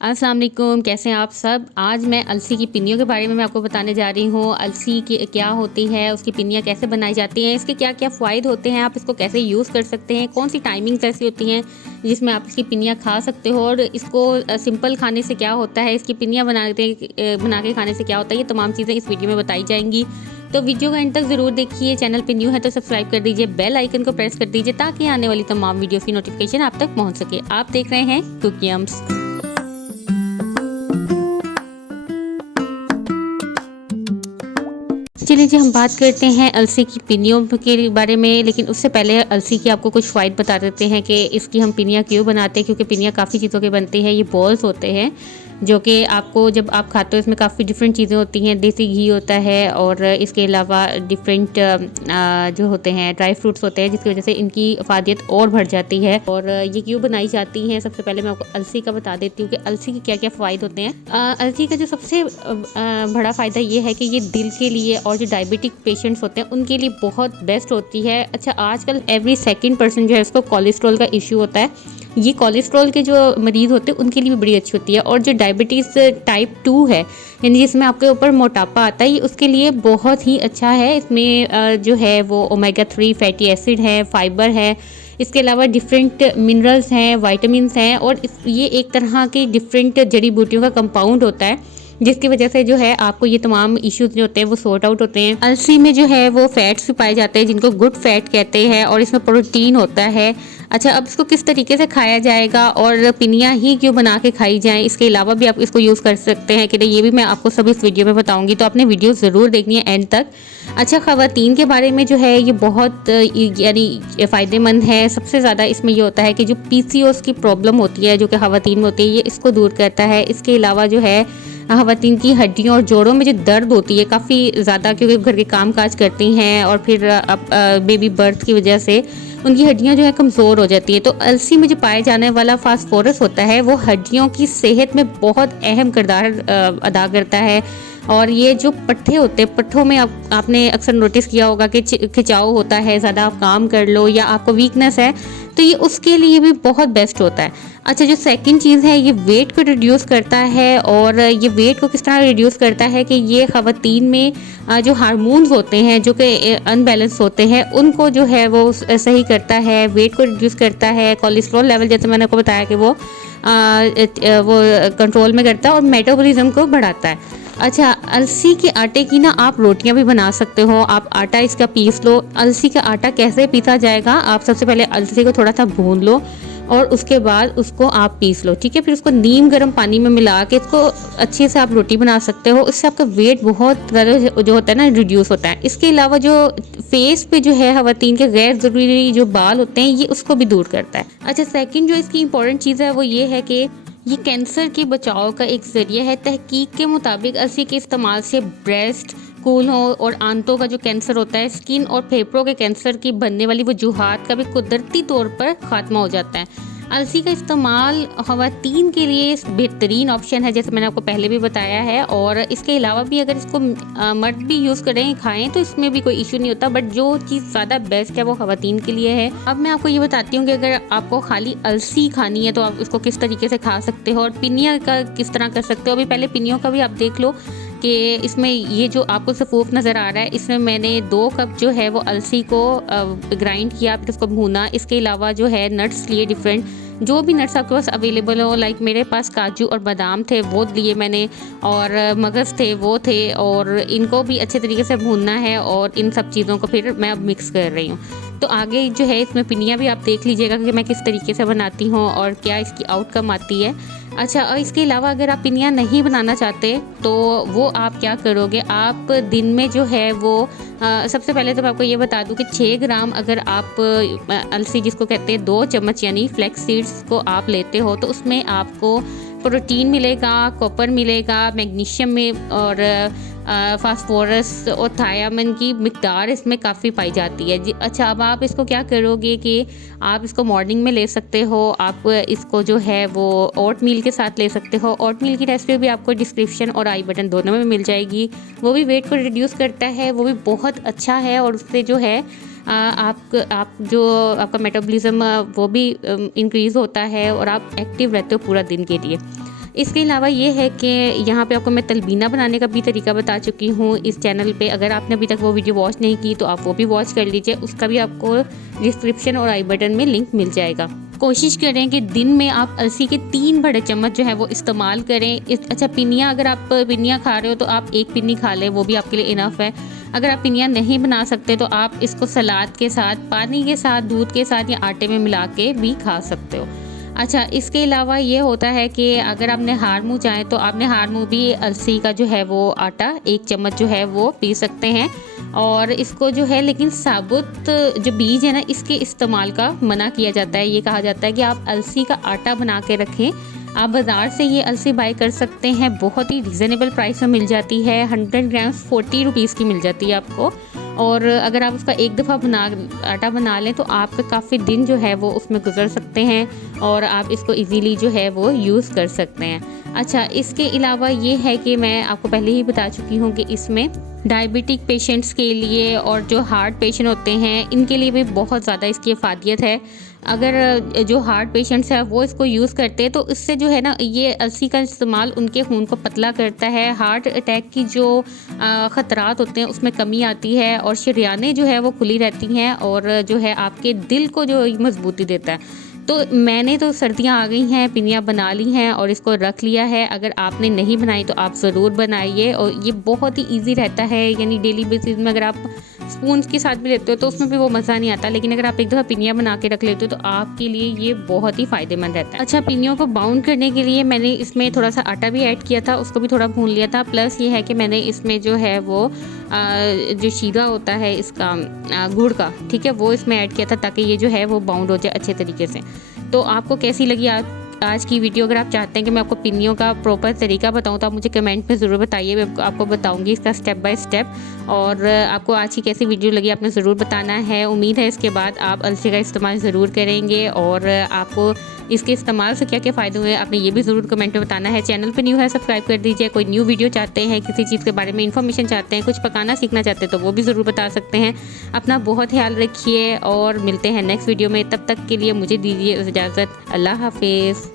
अस्सलाम वालेकुम, कैसे हैं आप सब। आज मैं अलसी की पिन्नियों के बारे में मैं आपको बताने जा रही हूँ। अलसी की क्या होती है, उसकी पिन्नियाँ कैसे बनाई जाती हैं, इसके क्या क्या फ़ायदे होते हैं, आप इसको कैसे यूज़ कर सकते हैं, कौन सी टाइमिंग्स ऐसी होती हैं जिसमें आप इसकी पिन्नियाँ खा सकते हो, और इसको सिंपल खाने से क्या होता है, इसकी पिन्नियाँ बना के खाने से क्या होता है, ये तमाम चीज़ें इस वीडियो में बताई जाएंगी। तो वीडियो का एंड तक ज़रूर देखिए। चैनल पे न्यू है तो सब्सक्राइब कर दीजिए, बेल आइकन को प्रेस कर दीजिए ताकि आने वाली तमाम वीडियो की नोटिफिकेशन आप तक पहुँच सके। आप देख रहे हैं कुकियम्स। चलिए जी, हम बात करते हैं अलसी की पिन्नियों के बारे में। लेकिन उससे पहले अलसी की आपको कुछ फ़ायदे बता देते हैं कि इसकी हम पिन्नियाँ क्यों बनाते हैं। क्योंकि पिन्नियाँ काफ़ी चीज़ों के बनती हैं। ये बॉल्स होते हैं जो कि आपको जब आप खाते हो इसमें काफ़ी डिफरेंट चीज़ें होती हैं। देसी घी होता है और इसके अलावा डिफरेंट जो होते हैं ड्राई फ्रूट्स होते हैं, जिसकी वजह से इनकी अफादियत और बढ़ जाती है। और ये क्यों बनाई जाती हैं, सबसे पहले मैं आपको अलसी का बता देती हूँ कि अलसी के क्या क्या फ़ायदे होते हैं। अलसी का जो सबसे बड़ा फ़ायदा ये है कि ये दिल के लिए और जो डायबिटिक पेशेंट्स होते हैं उनके लिए बहुत बेस्ट होती है। अच्छा, आजकल एवरी सेकंड पर्सन जो है उसको कोलेस्ट्रॉल का इशू होता है। ये कोलेस्ट्रॉल के जो मरीज़ होते हैं उनके लिए भी बड़ी अच्छी होती है। और जो डायबिटीज़ टाइप 2 है, यानी जिसमें आपके ऊपर मोटापा आता है, ये उसके लिए बहुत ही अच्छा है। इसमें जो है वो ओमेगा 3 फैटी एसिड है, फाइबर है, इसके अलावा डिफरेंट मिनरल्स हैं, वाइटामिन्स हैं, और ये एक तरह की डिफरेंट जड़ी बूटियों का कंपाउंड होता है, जिसकी वजह से जो है आपको ये तमाम इश्यूज जो होते हैं वो सॉर्ट आउट होते हैं। अलसी में जो है वो फैट्स भी पाए जाते हैं जिनको गुड फैट कहते हैं, और इसमें प्रोटीन होता है। अच्छा, अब इसको किस तरीके से खाया जाएगा और पिनिया ही क्यों बना के खाई जाएं, इसके अलावा भी आप इसको यूज़ कर सकते हैं कि नहीं, ये भी मैं आपको सब इस वीडियो में बताऊंगी। तो आपने वीडियो ज़रूर देखनी है एंड तक। अच्छा, ख़वातीन के बारे में जो है ये बहुत यानी फ़ायदेमंद है। सबसे ज़्यादा इसमें ये होता है कि जो पीसीओएस की प्रॉब्लम होती है जो कि ख़वातीन में होती है, ये इसको दूर करता है। इसके अलावा जो है ख़वातीन की हड्डियों और जोड़ों में जो दर्द होती है काफ़ी ज़्यादा, क्योंकि घर के काम काज करती हैं और फिर बेबी बर्थ की वजह से उनकी हड्डियां जो है कमज़ोर हो जाती है। तो अलसी में जो पाए जाने वाला फास्फोरस होता है वो हड्डियों की सेहत में बहुत अहम किरदार अदा करता है। और ये जो पट्ठे होते हैं, पट्ठों में आपने अक्सर नोटिस किया होगा कि खिंचाव होता है, ज़्यादा आप काम कर लो या आपको वीकनेस है, तो ये उसके लिए भी बहुत बेस्ट होता है। अच्छा, जो सेकंड चीज़ है, ये वेट को रिड्यूस करता है। और ये वेट को किस तरह रिड्यूस करता है कि ये ख़वातीन में जो हार्मोन्स होते हैं जो कि अनबैलेंस होते हैं उनको जो है वो सही करता है, वेट को रिड्यूस करता है। कोलेस्ट्रॉल लेवल जैसे मैंने आपको बताया कि वो कंट्रोल में करता है और मेटाबॉलिज्म को बढ़ाता है। अच्छा, अलसी के आटे की ना आप रोटियां भी बना सकते हो। आप आटा इसका पीस लो। अलसी का आटा कैसे पीसा जाएगा, आप सबसे पहले अलसी को थोड़ा सा भून लो और उसके बाद उसको आप पीस लो, ठीक है। फिर उसको नीम गर्म पानी में मिला के इसको अच्छे से आप रोटी बना सकते हो। इससे आपका वेट बहुत ज़्यादा जो होता है ना रिड्यूस होता है। इसके अलावा जो फेस पे जो है ख़वातीन के गैर ज़रूरी जो बाल होते हैं, ये उसको भी दूर करता है। अच्छा, सेकंड जो इसकी इंपॉर्टेंट चीज़ है वो ये है कि ये कैंसर के बचाव का एक ज़रिया है। तहकीक के मुताबिक अलसी के इस्तेमाल से ब्रेस्ट, कूल्हों और आंतों का जो कैंसर होता है, स्किन और फेफड़ों के कैंसर की बनने वाली वजूहात का भी कुदरती तौर पर खात्मा हो जाता है। अलसी का इस्तेमाल ख़वातीन के लिए बेहतरीन ऑप्शन है, जैसे मैंने आपको पहले भी बताया है। और इसके अलावा भी अगर इसको मर्द भी यूज़ करें, खाएं, तो इसमें भी कोई इशू नहीं होता। बट जो चीज़ ज़्यादा बेस्ट है वो ख़वातीन के लिए है। अब मैं आपको ये बताती हूँ कि अगर आपको खाली अलसी खानी है तो आप इसको किस तरीके से खा सकते हो और पिनिया का किस तरह कर सकते हो। अभी पहले पिनियों का भी आप देख लो कि इसमें ये जो आपको सफ़ूफ नज़र आ रहा है, इसमें मैंने 2 कप जो है वो अलसी को ग्राइंड किया, फिर उसको भूना। इसके अलावा जो है नट्स लिए डिफरेंट, जो भी नट्स आपके पास अवेलेबल हो, लाइक मेरे पास काजू और बादाम थे वो लिए मैंने, और मगज़ थे वो थे, और इनको भी अच्छे तरीके से भूनना है। और इन सब चीज़ों को फिर मैं अब मिक्स कर रही हूँ। तो आगे जो है इसमें पिनियाँ भी आप देख लीजिएगा कि मैं किस तरीके से बनाती हूँ और क्या इसकी आउटकम आती है। अच्छा, और इसके अलावा अगर आप पिनियाँ नहीं बनाना चाहते तो वो आप क्या करोगे, आप दिन में जो है वो सबसे पहले तो मैं आपको ये बता दूं कि 6 ग्राम अगर आप अलसी जिसको कहते हैं 2 चम्मच यानी फ्लैक्स सीड्स को आप लेते हो, तो उसमें आपको प्रोटीन मिलेगा, कॉपर मिलेगा, मैग्नीशियम में और फास्फोरस और थायामिन की मिकदार इसमें काफ़ी पाई जाती है जी। अच्छा, अब आप इसको क्या करोगे कि आप इसको मॉर्निंग में ले सकते हो। आप इसको जो है वो ओट मील के साथ ले सकते हो। ओट मील की रेसिपी भी आपको डिस्क्रिप्शन और आई बटन दोनों में मिल जाएगी। वो भी वेट को रिड्यूस करता है, वो भी बहुत अच्छा है। और उससे जो है आप जो आपका मेटाबॉलिज्म वो भी इंक्रीज़ होता है और आप एक्टिव रहते हो पूरा दिन के लिए। इसके अलावा ये है कि यहाँ पे आपको मैं तलबीना बनाने का भी तरीका बता चुकी हूँ इस चैनल पे। अगर आपने अभी तक वो वीडियो वॉच नहीं की तो आप वो भी वॉच कर लीजिए, उसका भी आपको डिस्क्रिप्शन और आई बटन में लिंक मिल जाएगा। कोशिश करें कि दिन में आप अलसी के 3 बड़े चम्मच जो है वो इस्तेमाल करें। अच्छा, पिनिया, अगर आप पिनिया खा रहे हो तो आप 1 पिन्नी खा लें, वो भी आपके लिए इनफ है। अगर आप पिनिया नहीं बना सकते तो आप इसको सलाद के साथ, पानी के साथ, दूध के साथ या आटे में मिला के भी खा सकते हो। अच्छा, इसके अलावा ये होता है कि अगर आपने हाड़ मुँह चाहे तो आपने हाड़ मुँह भी अलसी का जो है वो आटा 1 चम्मच जो है वो पी सकते हैं। और इसको जो है, लेकिन साबुत जो बीज है ना, इसके इस्तेमाल का मना किया जाता है। ये कहा जाता है कि आप अलसी का आटा बना के रखें। आप बाज़ार से ये अलसी बाय कर सकते हैं, बहुत ही रिजनेबल प्राइस में मिल जाती है। 100 ग्राम्स 40 रुपीज़ की मिल जाती है आपको। और अगर आप उसका एक दफ़ा आटा बना लें तो आपके काफ़ी दिन जो है वो उसमें गुजर सकते हैं और आप इसको इजीली जो है वो यूज़ कर सकते हैं। अच्छा, इसके अलावा ये है कि मैं आपको पहले ही बता चुकी हूँ कि इसमें डायबिटिक पेशेंट्स के लिए और जो हार्ट पेशेंट होते हैं इनके लिए भी बहुत ज़्यादा इसकी अफादियत है। अगर जो हार्ट पेशेंट्स हैं वो इसको यूज़ करते हैं तो इससे जो है ना, ये अलसी का इस्तेमाल उनके खून को पतला करता है। हार्ट अटैक की जो ख़तरात होते हैं उसमें कमी आती है और शरियानें जो है वो खुली रहती हैं और जो है आपके दिल को जो मजबूती देता है। तो मैंने तो सर्दियाँ आ गई हैं, पिनिया बना ली हैं और इसको रख लिया है। अगर आपने नहीं बनाई तो आप ज़रूर बनाइए और ये बहुत ही इजी रहता है। यानी डेली बेसिस में अगर आप स्पून के साथ भी लेते हो तो उसमें भी वो मज़ा नहीं आता, लेकिन अगर आप एक दफ़ा पिनिया बना के रख लेते हो तो आपके लिए ये बहुत ही फ़ायदेमंद रहता है। अच्छा, पिनियों को बाउंड करने के लिए मैंने इसमें थोड़ा सा आटा भी ऐड किया था, उसको भी थोड़ा भून लिया था। प्लस ये है कि मैंने इसमें जो है वो जो शीरा होता है इसका गुड़ का, ठीक है, वो इसमें ऐड किया था ताकि ये जो है वो बाउंड हो जाए अच्छे तरीके से। तो आपको कैसी लगी आज की वीडियो? अगर आप चाहते हैं कि मैं आपको पिनियों का प्रॉपर तरीका बताऊं तो आप मुझे कमेंट में ज़रूर बताइए, मैं आपको बताऊंगी इसका स्टेप बाय स्टेप। और आपको आज की कैसी वीडियो लगी आपने ज़रूर बताना है। उम्मीद है इसके बाद आप अलसी का इस्तेमाल ज़रूर करेंगे और आपको इसके इस्तेमाल से क्या क्या फ़ायदे हुए आपने ये भी ज़रूर कमेंट में बताना है। चैनल पर न्यू है सब्सक्राइब कर दीजिए। कोई न्यू वीडियो चाहते हैं, किसी चीज़ के बारे में इन्फॉर्मेशन चाहते हैं, कुछ पकाना सीखना चाहते हैं तो वो भी ज़रूर बता सकते हैं। अपना बहुत ख्याल रखिए और मिलते हैं नेक्स्ट वीडियो में। तब तक के लिए मुझे दीजिए इजाज़त। अल्लाह हाफिज़।